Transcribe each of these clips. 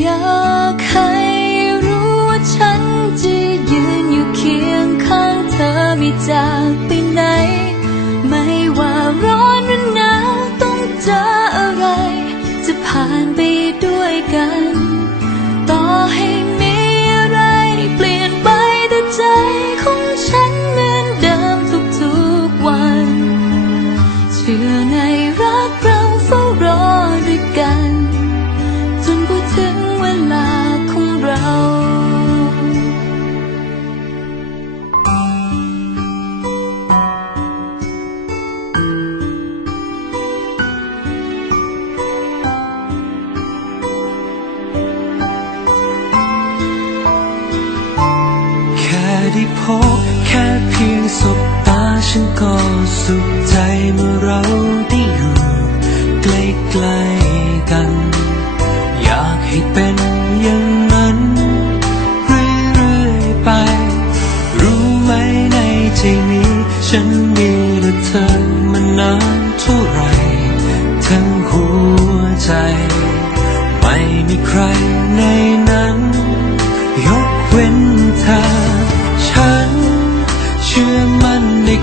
อยากให้รู้ว่าฉันจะยืนอยู่เคียงข้างเธอไม่จากไปไหน พบแค่เพียงสบตาฉันก็สุขใจเมื่อเราได้อยู่ใกล้ๆกัน อยากให้เป็นอย่างนั้น เรื่อยๆไป รู้ไหมในใจนี้ ฉันมีแต่เธอมานานเท่าไรทั้งหัวใจ ไม่มีใครในนั้น ยกเว้น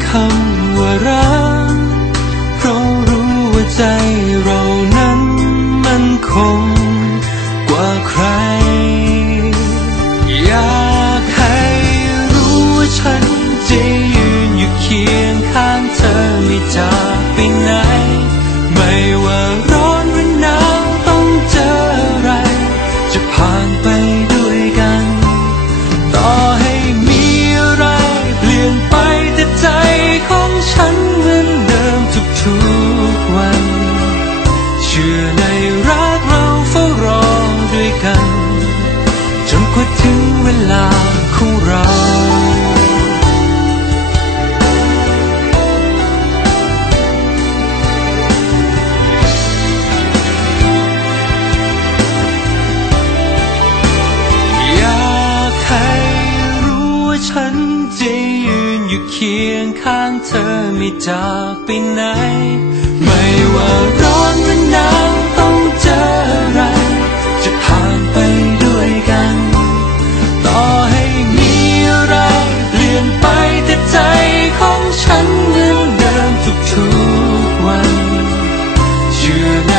คำว่ารักเพราะรู้ว่าใจเรานั้นมันคง คียงข้างเธอไม่จากไปไหน ไม่ว่าร้อนหรือหนาวต้องเจออะไร จะผ่านไปด้วยกัน ต่อให้มีอะไรเปลี่ยนไปแต่ใจของฉันเหมือนเดิมทุกๆวันเชื่อใน